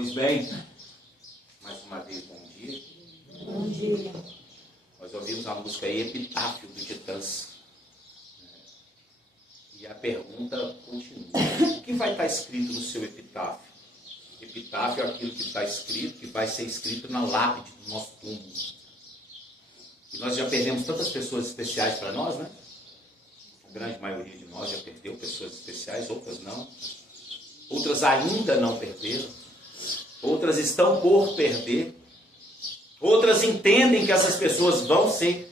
Pois bem, mais uma vez, bom dia. Bom dia. Nós ouvimos a música Epitáfio do Titãs. E a pergunta continua. O que vai estar escrito no seu epitáfio? Epitáfio é aquilo que está escrito, que vai ser escrito na lápide do nosso túmulo. E nós já perdemos tantas pessoas especiais para nós, né? A grande maioria de nós já perdeu pessoas especiais, outras não. Outras ainda não perderam. Outras estão por perder. Outras entendem que essas pessoas vão se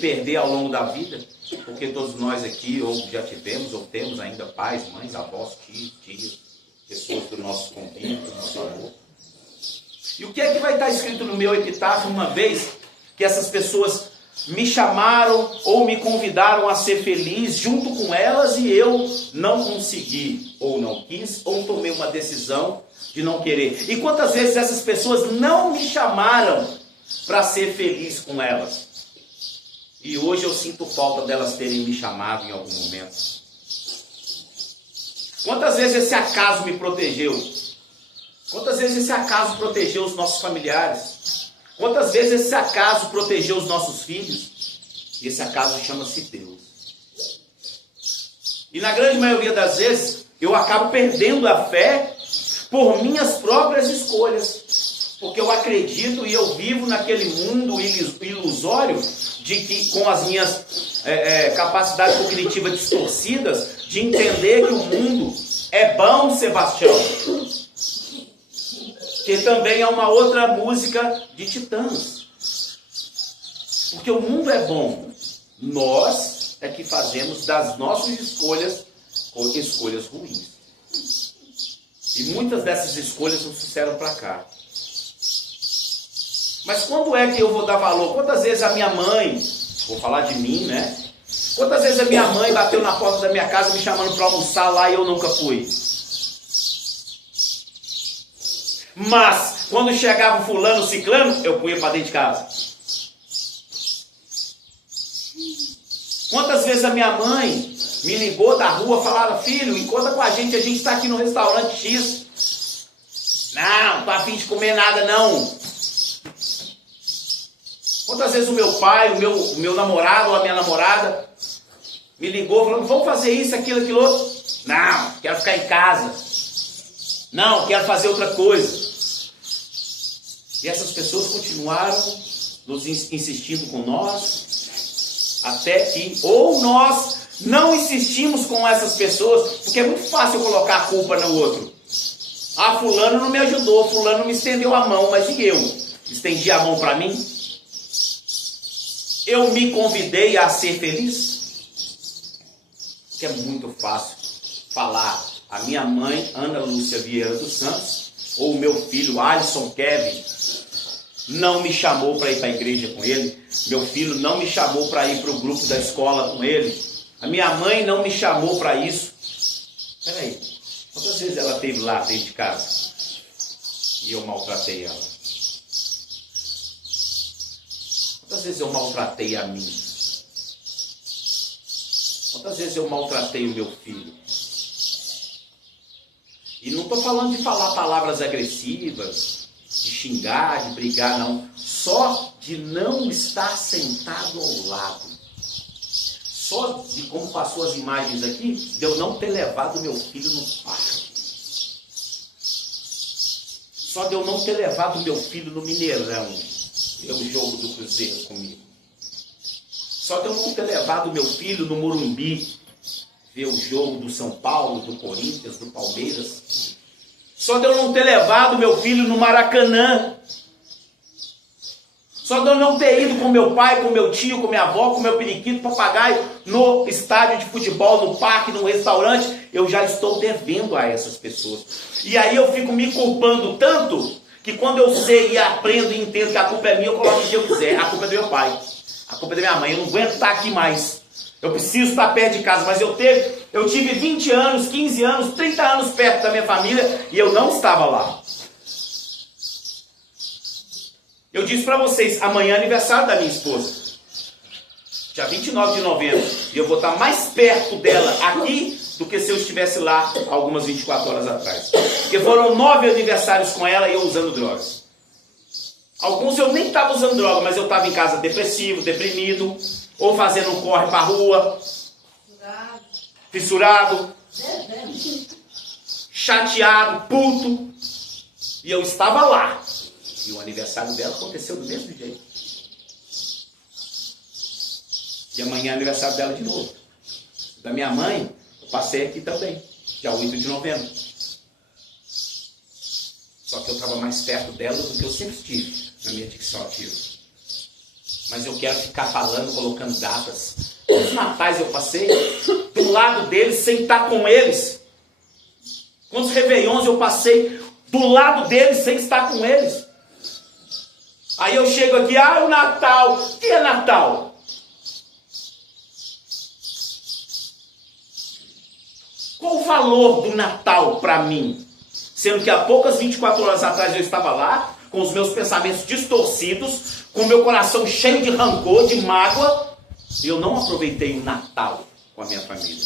perder ao longo da vida. Porque todos nós aqui ou já tivemos ou temos ainda pais, mães, avós, tios, tias, pessoas do nosso convívio, do nosso amor. E o que é que vai estar escrito no meu epitáfio uma vez que essas pessoas me chamaram ou me convidaram a ser feliz junto com elas e eu não consegui, ou não quis, ou tomei uma decisão de não querer? E quantas vezes essas pessoas não me chamaram para ser feliz com elas? E hoje eu sinto falta delas terem me chamado em algum momento. Quantas vezes esse acaso me protegeu? Quantas vezes esse acaso protegeu os nossos familiares? Quantas vezes esse acaso protegeu os nossos filhos? E esse acaso chama-se Deus. E na grande maioria das vezes, eu acabo perdendo a fé por minhas próprias escolhas. Porque eu acredito e eu vivo naquele mundo ilusório de que, com as minhas capacidades cognitivas distorcidas, de entender que o mundo é bom, Sebastião. Que também é uma outra música de Titãs. Porque o mundo é bom. Nós é que fazemos das nossas escolhas ruins. E muitas dessas escolhas nos trouxeram para cá. Mas quando é que eu vou dar valor? Quantas vezes a minha mãe, vou falar de mim, né? Quantas vezes a minha mãe bateu na porta da minha casa me chamando para almoçar lá e eu nunca fui? Mas, quando chegava o fulano, o ciclano, eu punha para dentro de casa. Quantas vezes a minha mãe me ligou da rua, falava: filho, encontra com a gente está aqui no restaurante X. Não, tô a fim de comer nada não. Quantas vezes o meu pai, o meu namorado ou a minha namorada me ligou falando: vamos fazer isso, aquilo, outro. Não, quero ficar em casa. Não, quero fazer outra coisa. E essas pessoas continuaram nos insistindo com nós, até que, ou nós não insistimos com essas pessoas, porque é muito fácil eu colocar a culpa no outro. Ah, fulano não me ajudou, fulano não me estendeu a mão, mas e eu? Estendi a mão para mim? Eu me convidei a ser feliz? Porque é muito fácil falar: a minha mãe, Ana Lúcia Vieira dos Santos, ou o meu filho, Alisson Kevin, não me chamou para ir para a igreja com ele. Meu filho não me chamou para ir para o grupo da escola com ele. A minha mãe não me chamou para isso. Espera aí, quantas vezes ela esteve lá dentro de casa e eu maltratei ela? Quantas vezes eu maltratei a mim? Quantas vezes eu maltratei o meu filho? E não estou falando de falar palavras agressivas, de xingar, de brigar, não. Só de não estar sentado ao lado. Só de como passou as imagens aqui, de eu não ter levado meu filho no parque. Só de eu não ter levado meu filho no Mineirão, ver o jogo do Cruzeiro comigo. Só de eu não ter levado meu filho no Morumbi, ver o jogo do São Paulo, do Corinthians, do Palmeiras. Só de eu não ter levado meu filho no Maracanã. Só de eu não ter ido com meu pai, com meu tio, com minha avó, com meu periquito, papagaio, no estádio de futebol, no parque, no restaurante, eu já estou devendo a essas pessoas. E aí eu fico me culpando tanto, que quando eu sei e aprendo e entendo que a culpa é minha, eu coloco o que eu quiser. A culpa é do meu pai, a culpa é da minha mãe, eu não aguento estar aqui mais. Eu preciso estar perto de casa, mas eu tive 20 anos, 15 anos, 30 anos perto da minha família e eu não estava lá. Eu disse para vocês, amanhã é aniversário da minha esposa. Dia 29 de novembro. E eu vou estar mais perto dela aqui do que se eu estivesse lá algumas 24 horas atrás. Porque foram 9 aniversários com ela e eu usando drogas. Alguns eu nem estava usando droga, mas eu estava em casa depressivo, deprimido, ou fazendo um corre para a rua, fissurado, chateado, puto. E eu estava lá. E o aniversário dela aconteceu do mesmo jeito. E amanhã é aniversário dela de novo. Da minha mãe, eu passei aqui também, dia 8 de novembro. Só que eu estava mais perto dela do que eu sempre estive na minha dicção ativa. Mas eu quero ficar falando, colocando datas. Os natais eu passei do lado deles sem estar com eles. Quantos réveillons eu passei do lado deles sem estar com eles. Aí eu chego aqui, o Natal. O que é Natal? Qual o valor do Natal para mim? Sendo que há poucas 24 horas atrás eu estava lá, com os meus pensamentos distorcidos, com o meu coração cheio de rancor, de mágoa, e eu não aproveitei o Natal com a minha família.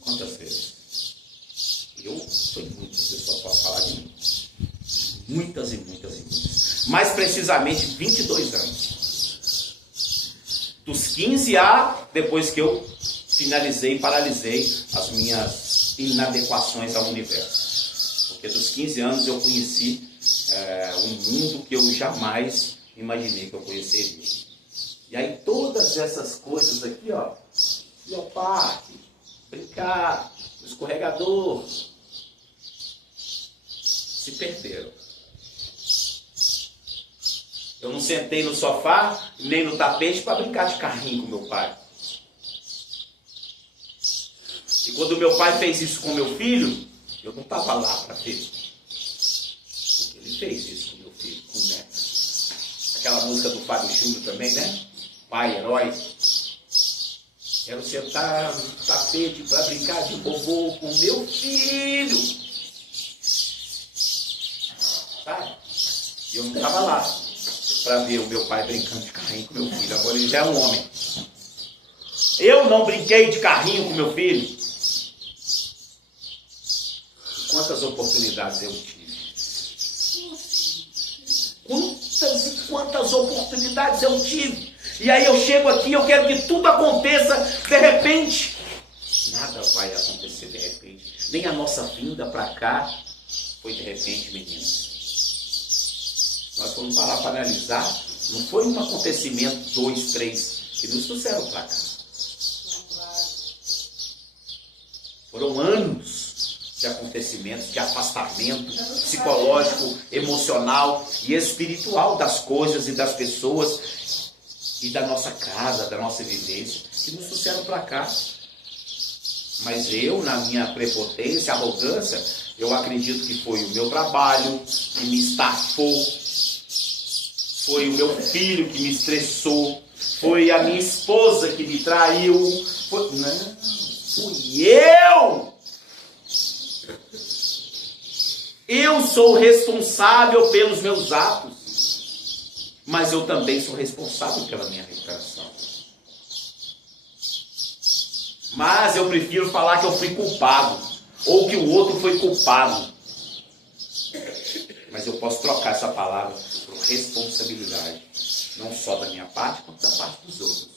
Quantas vezes? Eu sou muitas pessoas, posso falar de mim. Muitas e muitas e muitas. Mais precisamente 22 anos. Dos 15 a depois que eu finalizei e paralisei as minhas inadequações ao universo. Porque dos 15 anos eu conheci um mundo que eu jamais imaginei que eu conheceria. E aí todas essas coisas aqui, ir ao parque, brincar, escorregador, se perderam. Eu não sentei no sofá, nem no tapete para brincar de carrinho com meu pai. E quando meu pai fez isso com meu filho, eu não estava lá para ver. Porque ele fez isso com meu filho, com o neto. Aquela música do Fábio Júnior também, né? Pai, herói. Quero sentar no tapete para brincar de bobô com meu filho. Sabe? E eu não estava lá para ver o meu pai brincando de carrinho com meu filho. Agora ele já é um homem. Eu não brinquei de carrinho com meu filho. Quantas oportunidades eu tive? Quantas e quantas oportunidades eu tive? E aí eu chego aqui, eu quero que tudo aconteça de repente. Nada vai acontecer de repente. Nem a nossa vinda para cá foi de repente, meninos. Nós fomos parar para analisar. Não foi um acontecimento, 2, 3, que nos trouxeram para cá. Foram anos de acontecimentos, de afastamento psicológico, emocional e espiritual das coisas e das pessoas e da nossa casa, da nossa vivência, que nos trouxeram para cá. Mas eu, na minha prepotência, arrogância, eu acredito que foi o meu trabalho que me estafou, foi o meu filho que me estressou, foi a minha esposa que me traiu, não, fui eu! Eu sou responsável pelos meus atos, mas eu também sou responsável pela minha recuperação. Mas eu prefiro falar que eu fui culpado, ou que o outro foi culpado. Mas eu posso trocar essa palavra por responsabilidade, não só da minha parte, quanto da parte dos outros.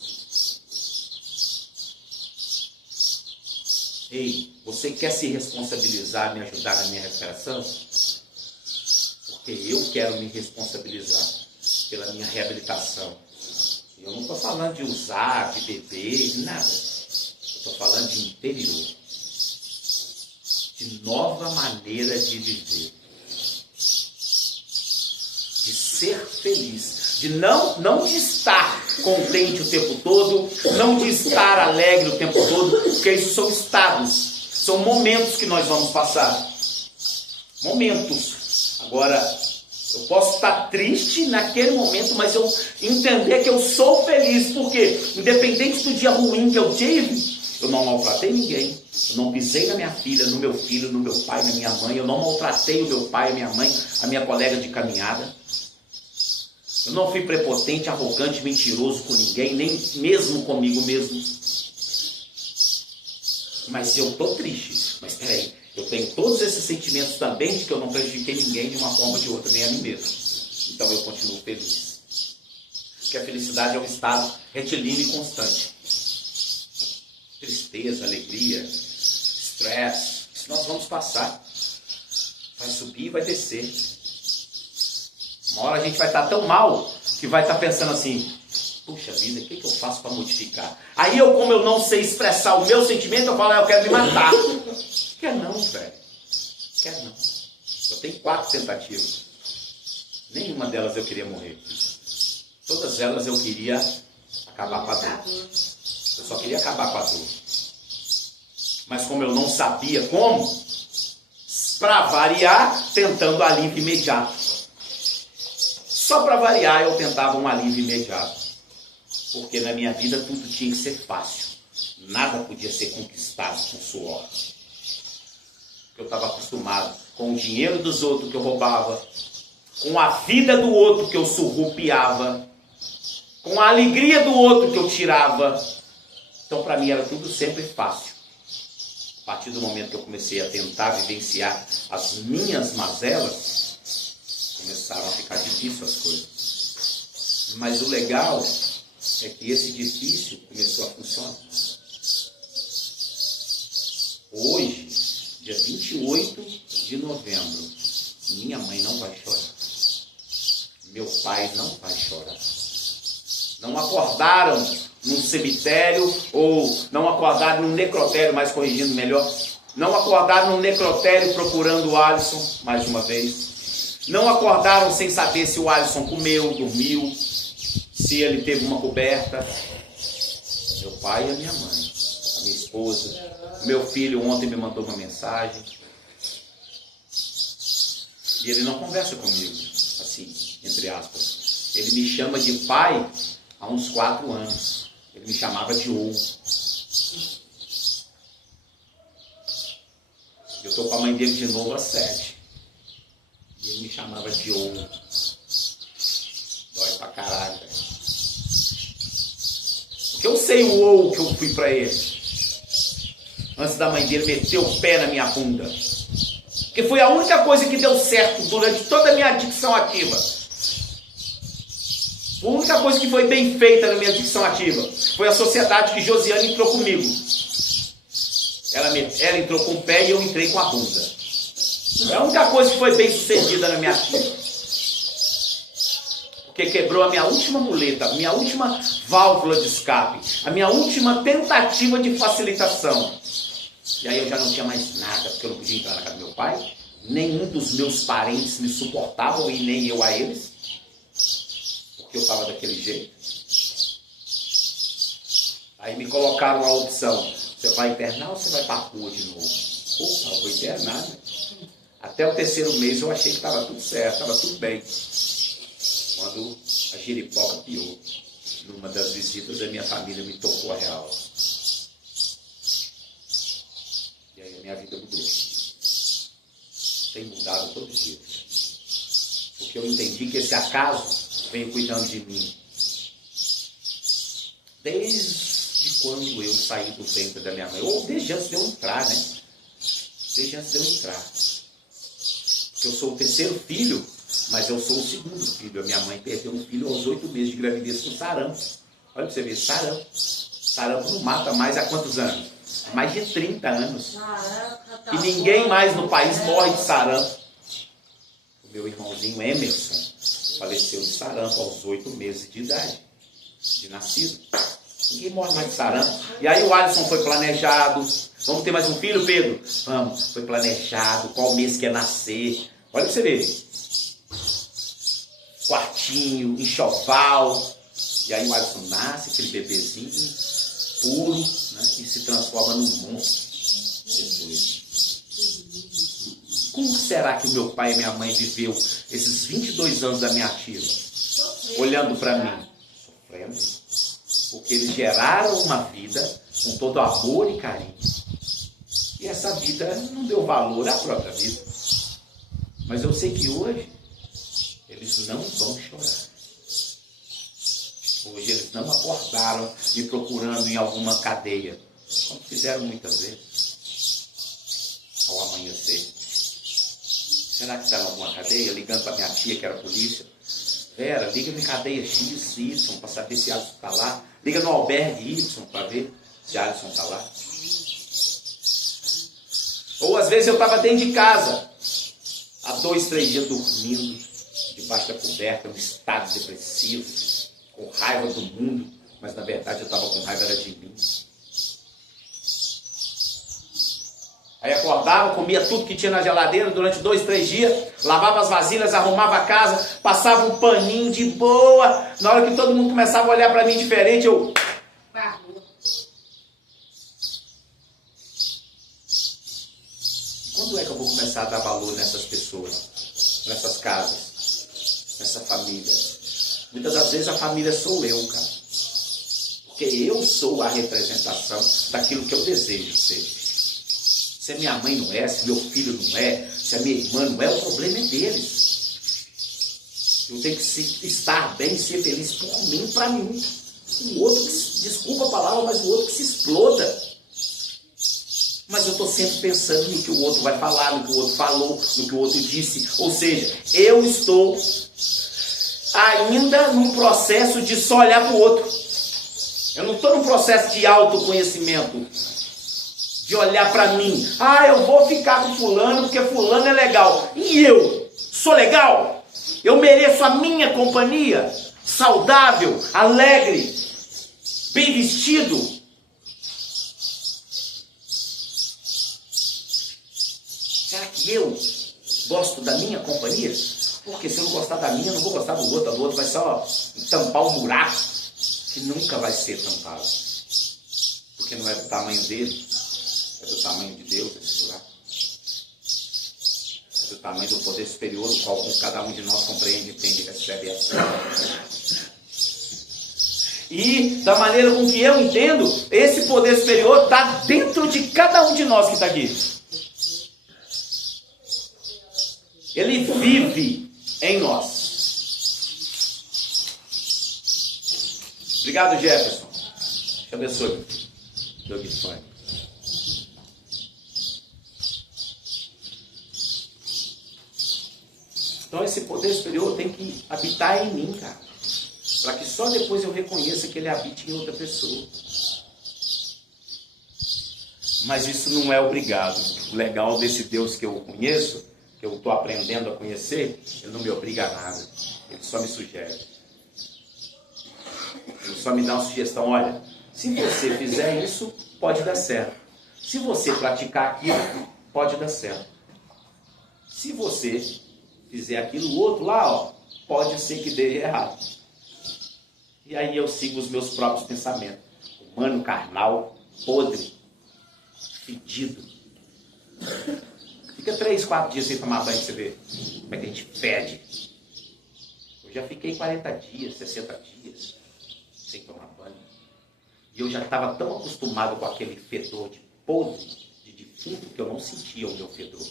Ei, você quer se responsabilizar, me ajudar na minha recuperação? Porque eu quero me responsabilizar pela minha reabilitação. Eu não estou falando de usar, de beber, de nada. Eu estou falando de interior. De nova maneira de viver. De ser feliz. De não de estar contente o tempo todo, não de estar alegre o tempo todo, porque isso são estados, são momentos que nós vamos passar. Momentos. Agora, eu posso estar triste naquele momento, mas eu entender que eu sou feliz, porque independente do dia ruim que eu tive, eu não maltratei ninguém, eu não pisei na minha filha, no meu filho, no meu pai, na minha mãe, eu não maltratei o meu pai, a minha mãe, a minha colega de caminhada. Eu não fui prepotente, arrogante, mentiroso com ninguém, nem mesmo comigo mesmo. Mas eu estou triste. Mas peraí, eu tenho todos esses sentimentos também de que eu não prejudiquei ninguém de uma forma ou de outra, nem a mim mesmo. Então eu continuo feliz. Porque a felicidade é um estado retilíneo e constante. Tristeza, alegria, estresse, isso nós vamos passar. Vai subir e vai descer. Uma hora a gente vai estar tão mal que vai estar pensando assim, puxa vida, o que eu faço para modificar? Aí como eu não sei expressar o meu sentimento, eu falo, eu quero me matar. Quer não, velho. Quer não. Eu tenho 4 tentativas. Nenhuma delas eu queria morrer. Todas elas eu queria acabar com a dor. Eu só queria acabar com a dor. Mas como eu não sabia como, para variar, tentando alívio imediato. Só para variar eu tentava um alívio imediato. Porque na minha vida tudo tinha que ser fácil. Nada podia ser conquistado com suor. Eu estava acostumado com o dinheiro dos outros que eu roubava, com a vida do outro que eu surrupiava, com a alegria do outro que eu tirava. Então para mim era tudo sempre fácil. A partir do momento que eu comecei a tentar vivenciar as minhas mazelas, começaram a ficar difíceis as coisas. Mas o legal é que esse difícil começou a funcionar. Hoje, dia 28 de novembro, minha mãe não vai chorar. Meu pai não vai chorar. Não acordaram num cemitério, ou não acordaram num necrotério, mais corrigindo melhor, não acordaram num necrotério procurando o Alisson, mais uma vez. Não acordaram sem saber se o Alisson comeu, dormiu, se ele teve uma coberta. Meu pai e a minha mãe, a minha esposa, meu filho ontem me mandou uma mensagem. E ele não conversa comigo, assim, entre aspas. Ele me chama de pai há uns 4 anos. Ele me chamava de ou. Eu estou com a mãe dele de novo há 7. E ele me chamava de ou. Dói pra caralho, velho. Porque eu sei o ou que eu fui pra ele. Antes da mãe dele meter o pé na minha bunda. Porque foi a única coisa que deu certo durante toda a minha adicção ativa. A única coisa que foi bem feita na minha adicção ativa foi a sociedade que Josiane entrou comigo. Ela entrou com o pé e eu entrei com a bunda. É a única coisa que foi bem sucedida na minha ativa. Porque quebrou a minha última muleta, a minha última válvula de escape, a minha última tentativa de facilitação. E aí eu já não tinha mais nada, porque eu não podia entrar na casa do meu pai. Nenhum dos meus parentes me suportavam e nem eu a eles. Porque eu estava daquele jeito. Aí me colocaram a opção. Você vai internar ou você vai para a rua de novo? Opa, eu vou internar, né? Até o 3º mês eu achei que estava tudo certo, estava tudo bem. Quando a giripoca piou. Numa das visitas a minha família me tocou a real. E aí a minha vida mudou. Tem mudado todo dia. Porque eu entendi que esse acaso veio cuidando de mim. Desde quando eu saí do ventre da minha mãe. Ou desde antes de eu entrar, né? Desde antes de eu entrar. Porque eu sou o 3º filho, mas eu sou o 2º filho. A minha mãe perdeu um filho aos 8 meses de gravidez com sarampo. Olha pra você ver, sarampo. Sarampo não mata mais há quantos anos? Há mais de 30 anos. E ninguém mais no país morre de sarampo. O meu irmãozinho Emerson faleceu de sarampo aos 8 meses de idade, de nascido. Ninguém morre mais de sarampo. E aí o Alisson foi planejado. Vamos ter mais um filho, Pedro? Vamos. Foi planejado. Qual mês que ia nascer? Olha pra você ver. Quartinho, enxoval. E aí o Alisson nasce, aquele bebezinho puro, né? E se transforma num monstro depois. Como será que o meu pai e minha mãe viveu esses 22 anos da minha ativa? Olhando para mim. Sofrendo. Porque eles geraram uma vida com todo amor e carinho. E essa vida não deu valor à própria vida. Mas eu sei que hoje eles não vão chorar. Hoje eles não acordaram me procurando em alguma cadeia. como fizeram muitas vezes, ao amanhecer. Será que está em alguma cadeia? Ligando para minha tia, que era polícia. Vera, liga-me cadeia X, Y, para saber se Alisson está lá. Liga no albergue Y, para ver se Alisson está lá. Ou às vezes eu estava dentro de casa, há 2, 3 dias dormindo, debaixo da coberta, num estado depressivo, com raiva do mundo, mas na verdade eu estava com raiva de mim. Aí acordava, comia tudo que tinha na geladeira durante 2, 3 dias, lavava as vasilhas, arrumava a casa, passava um paninho de boa. Na hora que todo mundo começava a olhar para mim diferente, eu... Quando é que eu vou começar a dar valor nessas pessoas, nessas casas, nessa família? Muitas das vezes a família sou eu, cara. Porque eu sou a representação daquilo que eu desejo ser. Se a minha mãe não é, se meu filho não é, se a minha irmã não é, o problema é deles. Eu tenho que estar bem, ser feliz por mim, para mim. O outro, desculpa a palavra, mas o outro que se exploda. Mas eu estou sempre pensando no que o outro vai falar, no que o outro falou, no que o outro disse. Ou seja, eu estou ainda num processo de só olhar para o outro. Eu não estou num processo de autoconhecimento, de olhar para mim. Ah, eu vou ficar com fulano porque fulano é legal. E eu? Sou legal? Eu mereço a minha companhia? Saudável, alegre, bem vestido? Será que eu gosto da minha companhia? Porque se eu não gostar da minha, eu não vou gostar do outro. A do outro vai só tampar um buraco que nunca vai ser tampado. Porque não é do tamanho dele. É do tamanho de Deus esse buraco. É do tamanho do poder superior, do qual cada um de nós compreende, entende e recebe essa. E da maneira com que eu entendo, esse poder superior está dentro de cada um de nós que está aqui. Ele vive em nós. Obrigado, Jefferson. Te abençoe. Doug Fine. Então esse poder superior tem que habitar em mim, cara. Para que só depois eu reconheça que ele habite em outra pessoa. Mas isso não é obrigado. O legal desse Deus que eu conheço, que eu estou aprendendo a conhecer, ele não me obriga a nada. Ele só me sugere. Ele só me dá uma sugestão. Olha, se você fizer isso, pode dar certo. Se você praticar aquilo, pode dar certo. Se você fizer aquilo, o outro lá, ó, pode ser que dê errado. E aí eu sigo os meus próprios pensamentos. Humano, carnal, podre, fedido. Fica 3, 4 dias sem tomar banho, pra você ver como é que a gente fede. Eu já fiquei 40 dias, 60 dias sem tomar banho. E eu já estava tão acostumado com aquele fedor de podre, de defunto, que eu não sentia o meu fedor.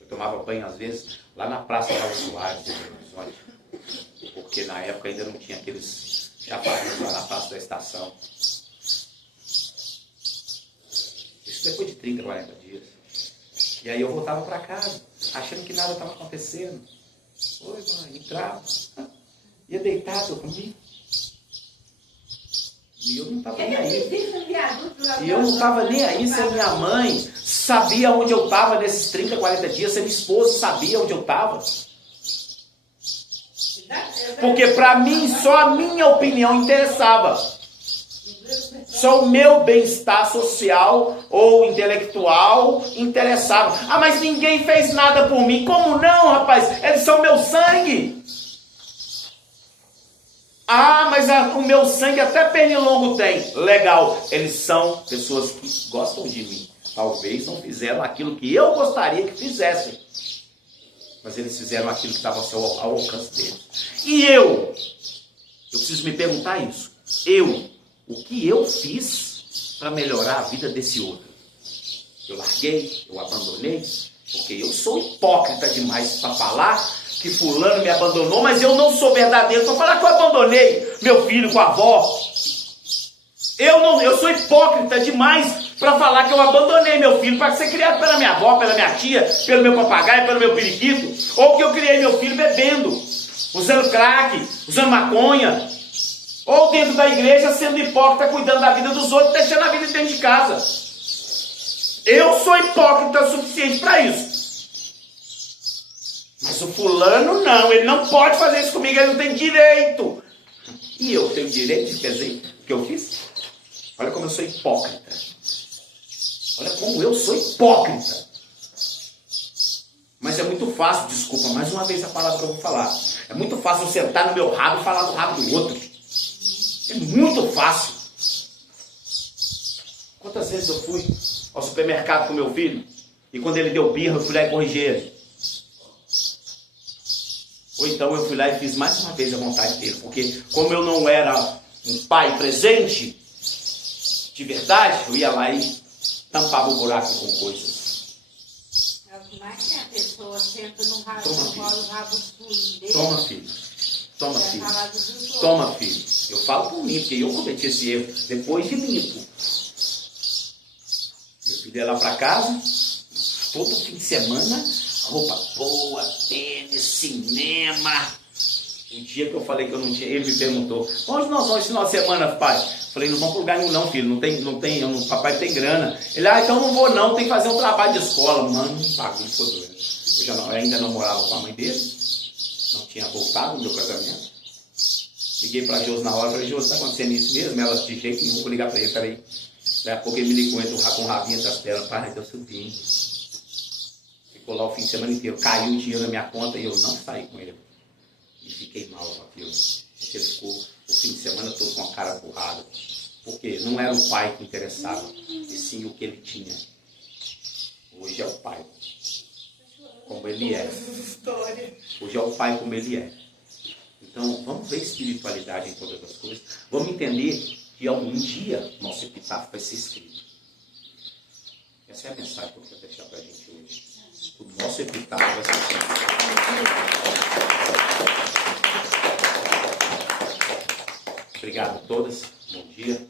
Eu tomava banho, às vezes, lá na Praça Raul Soares, em Belo Horizonte, porque na época ainda não tinha aqueles chapariz lá na Praça da Estação. Isso depois de 30, 40 dias. E aí eu voltava para casa, achando que nada estava acontecendo. Oi, mãe, entrava. Ia deitado comigo. E eu não estava nem aí. E eu não estava nem aí se a minha mãe sabia onde eu estava nesses 30, 40 dias, se a minha esposa sabia onde eu estava. Porque para mim só a minha opinião interessava. Só o meu bem-estar social ou intelectual interessava. Ah, mas ninguém fez nada por mim. Como não, rapaz? Eles são meu sangue. Ah, mas o meu sangue até pernilongo tem. Legal. Eles são pessoas que gostam de mim. Talvez não fizeram aquilo que eu gostaria que fizessem. Mas eles fizeram aquilo que estava ao alcance deles. E eu preciso me perguntar isso. O que eu fiz para melhorar a vida desse outro? Eu larguei, eu abandonei, porque eu sou hipócrita demais para falar que fulano me abandonou, mas eu não sou verdadeiro para falar que eu abandonei meu filho com a avó. Eu sou hipócrita demais para falar que eu abandonei meu filho para ser criado pela minha avó, pela minha tia, pelo meu papagaio, pelo meu periquito, ou que eu criei meu filho bebendo, usando crack, usando maconha, ou dentro da igreja sendo hipócrita, cuidando da vida dos outros, deixando a vida dentro de casa. Eu sou hipócrita o suficiente para isso. Mas o fulano não, ele não pode fazer isso comigo, ele não tem direito. E eu tenho direito de fazer o que eu fiz? Olha como eu sou hipócrita. Olha como eu sou hipócrita. Mas é muito fácil, desculpa, mais uma vez a palavra que eu vou falar. É muito fácil eu sentar no meu rabo e falar do rabo do outro. É muito fácil. Quantas vezes eu fui ao supermercado com meu filho e quando ele deu birra eu fui lá e corrigi ele. Ou então eu fui lá e fiz mais uma vez a vontade dele, porque como eu não era um pai presente, de verdade, eu ia lá e tampava o buraco com coisas. É o que mais tem, a pessoa senta no rabo, Toma, o rabo sujo dele. Toma, filho. Toma, filho. Toma, filho. Eu falo por mim, porque eu cometi esse erro depois de limpo. Meu filho ia lá pra casa, todo fim de semana, roupa boa, tênis, cinema. O dia que eu falei que eu não tinha, ele me perguntou: onde nós vamos esse final de semana, pai? Falei: não vamos para lugar nenhum não, filho, papai não tem grana. Ele: então não vou não, tem que fazer um trabalho de escola. Mano, bagulho ficou doido. Eu ainda não morava com a mãe dele, não tinha voltado no meu casamento. Liguei para a Josi na hora, falei: Josi, está acontecendo isso mesmo? Ela: de jeito nenhum, vou ligar para ele, peraí. Daqui a pouco ele me ligou, com o rabinho atrás dela: pai, deu subindo. Ficou lá o fim de semana inteiro, caiu o dinheiro na minha conta e eu não saí com ele. E fiquei mal com aquilo. Porque ele ficou o fim de semana todo com a cara borrada. Porque não era o pai que interessava, e sim o que ele tinha. Hoje é o pai, como ele é. Hoje é o pai como ele é. Então, vamos ver espiritualidade em todas as coisas. Vamos entender que um dia nosso epitáfio vai ser escrito. Essa é a mensagem que eu quero deixar para a gente hoje. O nosso epitáfio vai ser escrito. Obrigado a todas. Bom dia.